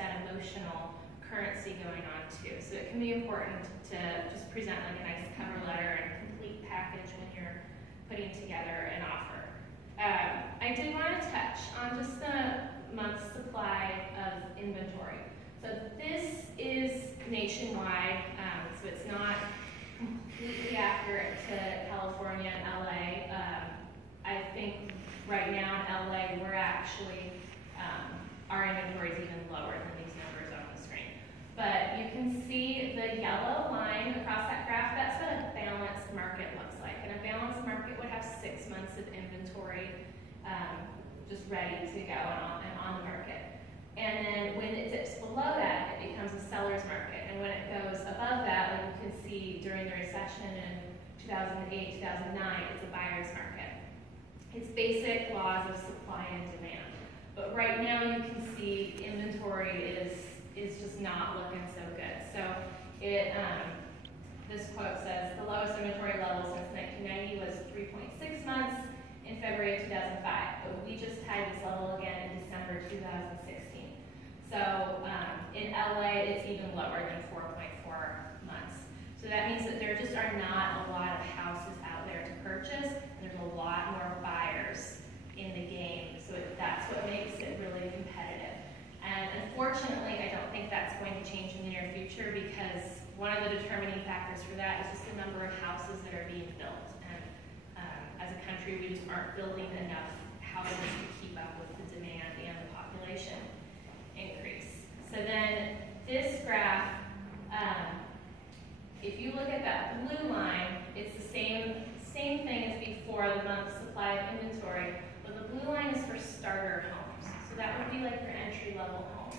that emotional currency going on too. So it can be important to just present like a nice cover letter and complete package when you're putting together an offer. I did want to touch on just the month's supply of inventory. So this is nationwide, so it's not completely accurate to California and LA. I think right now in LA, we're actually, our inventory is even lower than these numbers on the screen. But you can see the yellow line across that graph. That's what a balanced market looks like. And a balanced market would have 6 months of inventory just ready to go and on the market. And then when it dips below that, it becomes a seller's market. And when it goes above that, like you can see during the recession in 2008, 2009, it's a buyer's market. It's basic laws of supply and demand. But right now you can see inventory is just not looking so good. So it, this quote says, the lowest inventory level since 1990 was 3.6 months in February of 2005. But we just had this level again in December 2016. So in LA, it's even lower than 4.4 months. So that means that there just are not a lot of houses out there to purchase, and there's a lot more buyers in the game. So that's what makes it really competitive. And unfortunately, I don't think that's going to change in the near future, because one of the determining factors for that is just the number of houses that are being built. And as a country, we just aren't building enough houses to keep up with the demand and the population increase. So then this graph, if you look at that blue line, it's the same thing as before, the month's supply of inventory, but the blue line is for starter homes. So that would be like your entry-level homes.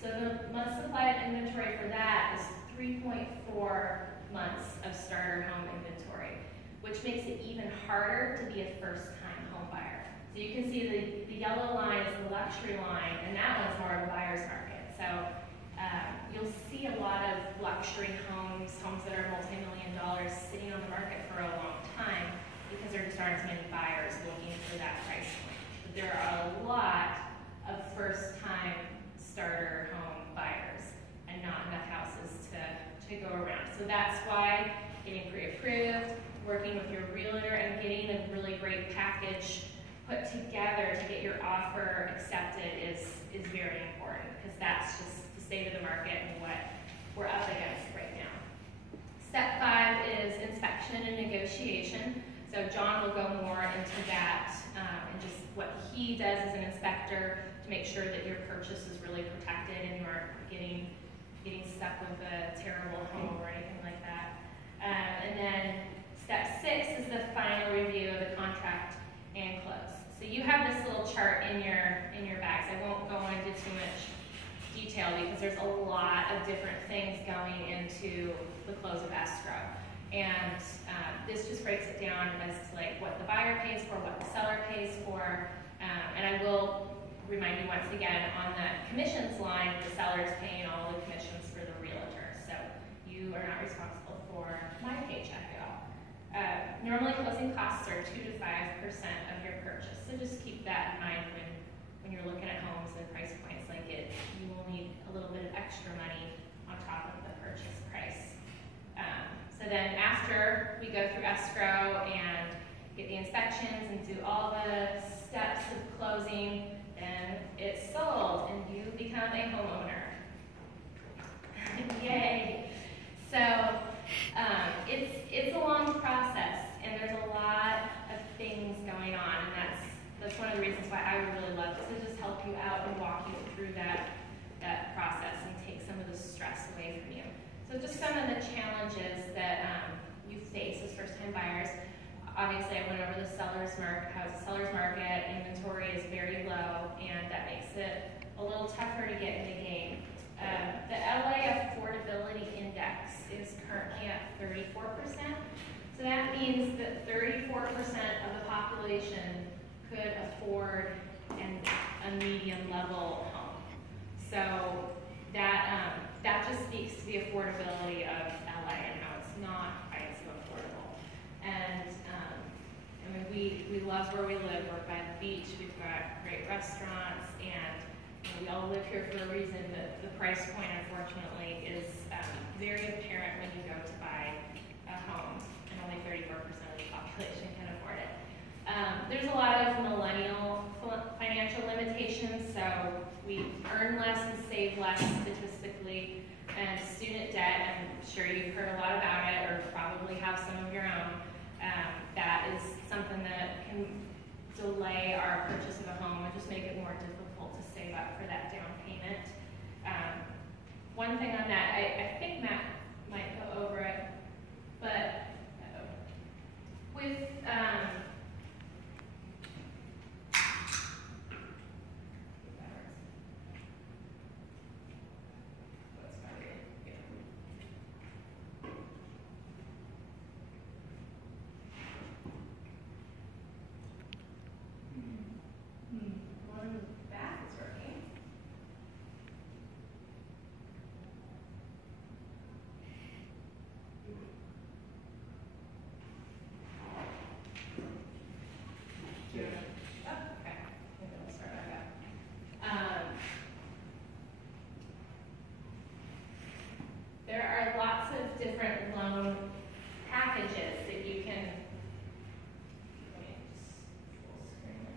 So the month's supply of inventory for that is 3.4 months of starter home inventory, which makes it even harder to be a first-time home buyer. So you can see the yellow line is the luxury line, and that one's more of a buyer's market. So you'll see a lot of luxury homes that are multi-million dollars sitting on the market for a long time because there just aren't as many buyers looking for that price point. But there are a lot of first-time starter home buyers and not enough houses to go around. So that's why getting pre-approved, working with your realtor, and getting a really great package put together to get your offer accepted is very important, because that's just the state of the market and what we're up against right now. Step 5 is inspection and negotiation. So John will go more into that and just what he does as an inspector to make sure that your purchase is really protected and you aren't getting stuck with a terrible home or anything like that. And then step 6 is the final review of the contract and close. So you have this little chart in your bags. I won't go into too much detail because there's a lot of different things going into the close of escrow. And this just breaks it down as to like what the buyer pays for, what the seller pays for. And I will remind you once again, on the commissions line, the seller is paying all the commissions for the realtor. So you are not responsible for my paycheck at all. Normally closing costs are 2 to 5% of your purchase. So just keep that in mind when you're looking at homes and price points like it. You will need a little bit of extra money on top of the purchase price. So then after we go through escrow and get the inspections and do all the steps of closing, then it's sold and you become a homeowner. Yay! So it's a long process, and there's a lot of things going on, and that's one of the reasons why I would really love to just help you out and walk you through that process and take some of the stress away from you. So just some of the challenges that you face as first-time buyers. Obviously, I went over the seller's market, how it's a seller's market, inventory is very low, and that makes it a little tougher to get in the game. The LA Affordability Index is currently at 34%. So that means that 34% of the population could afford a medium level home. So that just speaks to the affordability of LA and how it's not quite so affordable. And I mean, we love where we live. We're by the beach. We've got great restaurants, and we all live here for a reason, but the price point, unfortunately, is very apparent when you go to buy a home, and only 34% of the population can afford it. There's a lot of millennial financial limitations, so we earn less and save less statistically, and student debt, I'm sure you've heard a lot about it, or probably have some of your own. That is something that can delay our purchase of a home and just make it more difficult to save up for that down payment. One thing on that, I think Matt might go over it, but with there are lots of different loan packages that you can, let me just full screen it.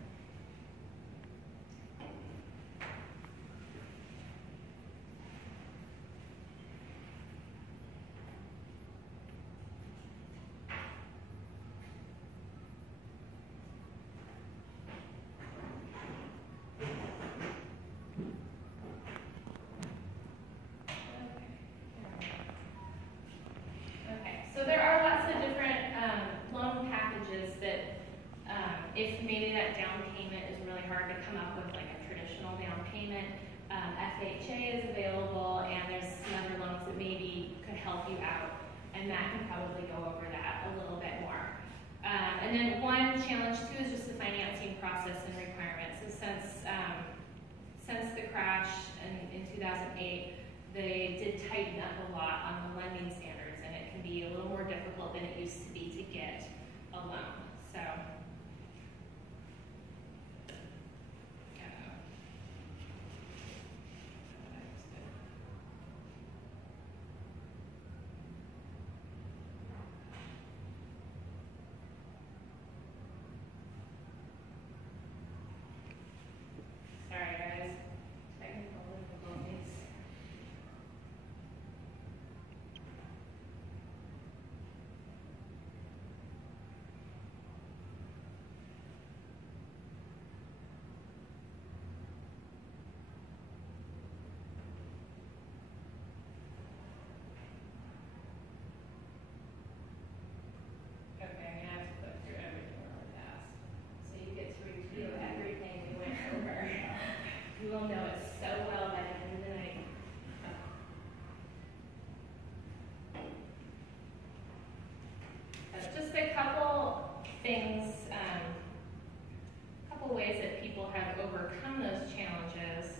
So there are lots of different loan packages that, if maybe that down payment is really hard to come up with, like a traditional down payment, FHA is available, and there's some other loans that maybe could help you out, and Matt can probably go over that a little bit more. And then one challenge too is just the financing process and requirements. So since the crash in 2008, they did tighten up a lot on the lending standards, and it can be a little more difficult than it used to be to get a loan. So, sorry guys, technical difficulties. Okay, I'm gonna have to put through everything really fast, so you get to review everything we went over. You will know it so well by the end of the night. Just a couple things, couple ways that people have overcome those challenges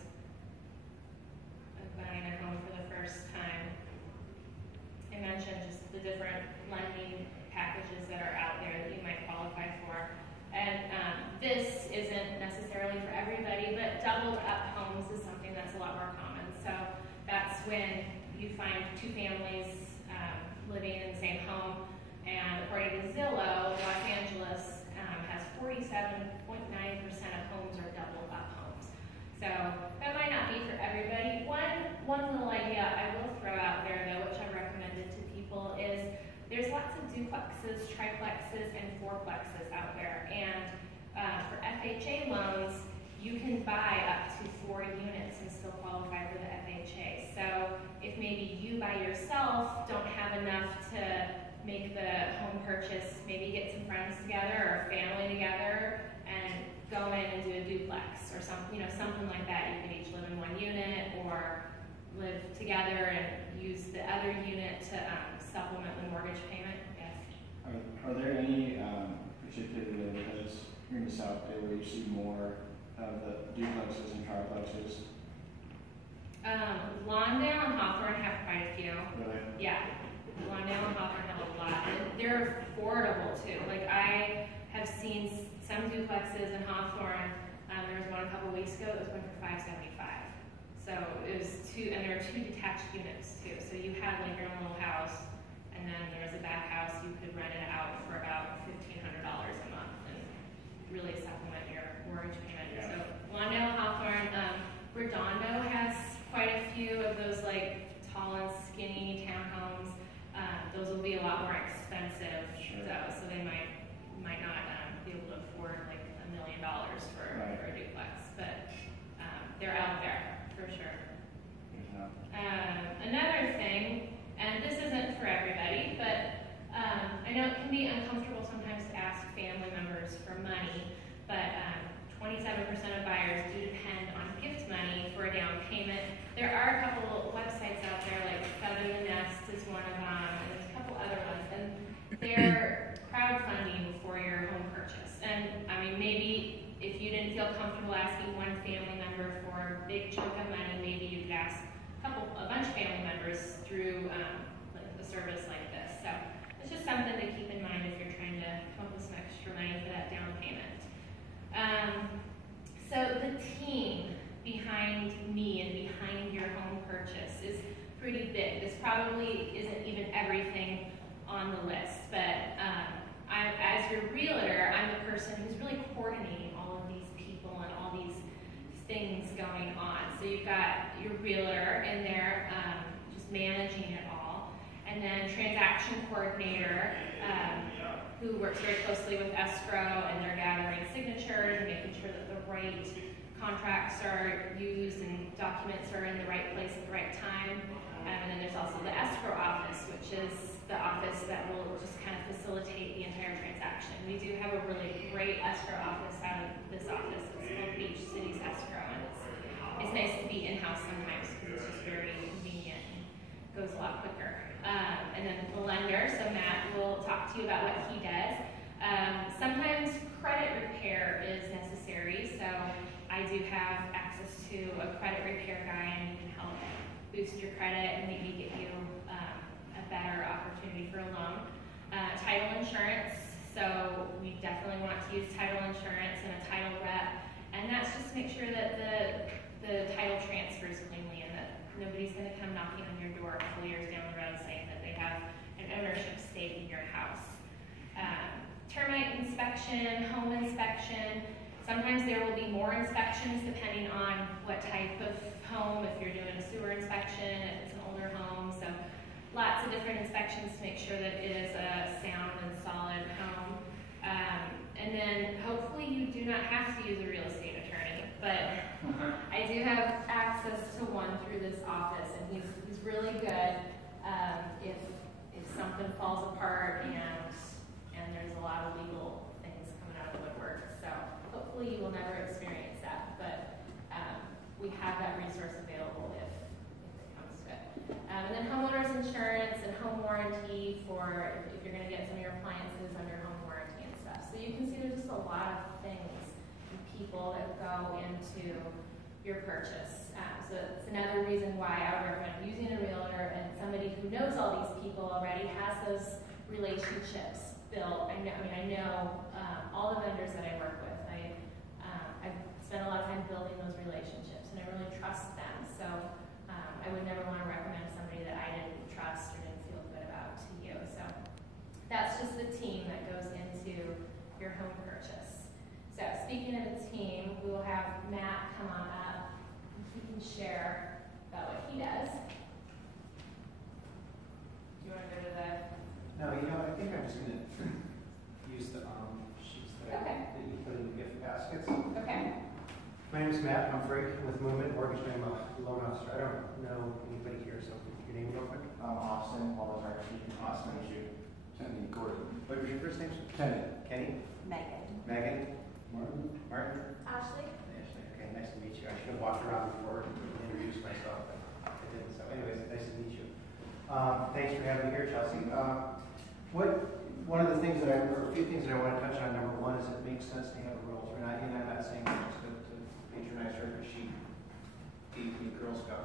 of buying a home for the first time. I mentioned just the different lending packages that are out there that you might qualify for. And this isn't necessarily for everybody, but doubled up homes is something that's a lot more common. So that's when you find two families living in the same home, and according to Zillow, Los Angeles has 47.9% of homes are doubled up homes. So that might not be for everybody. One little idea I will throw out there though, which I've recommended to people, is there's lots of duplexes, triplexes, and fourplexes out there. And for FHA loans, you can buy up to 4 units and still qualify for the FHA. So if maybe you by yourself don't have enough to make the home purchase, maybe get some friends together or family together and go in and do a duplex or something, something like that. You can each live in 1 unit or live together and use the other unit to supplement the mortgage payment. Yes. Are there any particular neighborhoods here in the South Bay where you see more of the duplexes and triplexes? Lawndale and Hawthorne have quite a few. Really? Yeah. Lawndale and Hawthorne have a lot. And they're affordable too. Like I have seen some duplexes in Hawthorne. There was one a couple weeks ago that was going for $575. So it was and there were 2 detached units too. So you had like your own little house, and then there was a back house. You could rent it out for about $1,500 a month, and really supplement your mortgage payment. Yeah. So Lawndale, Hawthorne, Redondo has quite a few of those like tall and skinny townhomes. Those will be a lot more expensive, Sure. so they might not be able to afford like $1 million for a duplex, but they're out there for sure. Another thing, and this isn't for everybody, but I know it can be uncomfortable sometimes to ask family members for money, but 27% of buyers do depend on gift money for a down payment. There are a couple websites out there, like Feather the Nest is one of them, and there's a couple other ones, and they're crowdfunding for your home purchase. And I mean, maybe if you didn't feel comfortable asking one family member for a big chunk of money, maybe you could ask a bunch of family members through like a service like this. So it's just something to keep in mind if you're trying to come up with some extra money for that down payment. So the team behind me and behind your home purchase is pretty big. This probably isn't even everything on the list, but as your realtor, I'm the person who's really coordinating all of these people and all these things going on. So you've got your realtor in there, just managing it all, and then transaction coordinator, who works very closely with escrow, and they're gathering signatures and making sure that the right contracts are used and documents are in the right place at the right time. And then there's also the escrow office, which is the office that will just kind of facilitate the entire transaction. We do have a really great escrow office out of this office. It's called Beach Cities Escrow, and it's nice to be in-house sometimes because it's just very convenient and goes a lot quicker. And then the lender, so Matt will talk to you about what he does. Sometimes credit repair is necessary, so I do have access to a credit repair guy, and he can help boost your credit and maybe get you a better opportunity for a loan. Title insurance, so we definitely want to use title insurance and a title rep, and that's just to make sure that the title transfers cleanly and that nobody's going to come knocking on your door a couple years down the road saying that they have an ownership stake in your house. Termite inspection, home inspection. Sometimes there will be more inspections depending on what type of home, if you're doing a sewer inspection, if it's an older home. So lots of different inspections to make sure that it is a sound and solid home. And then hopefully you do not have to use a real estate attorney, but I do have access to one through this office, and he's really good if something falls apart and there's a lot of legal things coming out of the woodwork. So hopefully you will never experience that, but we have that resource available if it comes to it. And then homeowners insurance and home warranty for if you're going to get some of your appliances under home warranty and stuff. So you can see there's just a lot of things and people that go into your purchase. So it's another reason why I would recommend using a realtor and somebody who knows all these people already, has those relationships built. I know all the vendors that I work with. I've spent a lot of time building those relationships, and I really trust them. So I would never want to recommend somebody that I didn't trust or didn't feel good about to you. So that's just the team that goes into your home purchase. So speaking of the team, we will have Matt come on up, and he can share about what he does. Do you want to go to the... No, I think I'm just going to use the sheets that you put in the gift baskets. Okay. My name is Matt Humphrey with Movement Mortgage. I'm a loan officer. I don't know anybody here, so your name real quick. Austin, Walter, Austin, Cindy, Gordon. What was your first name? Kenny? Megan? Martin? Ashley? Ashley. Okay, nice to meet you. I should have walked around before and introduced myself, but I didn't. So anyways, nice to meet you. Thanks for having me here, Chelsea. One of the things that or a few things that I want to touch on, number one, is it makes sense to have a realtor. And I'm not saying just to patronize her, because she gave me Girl Scout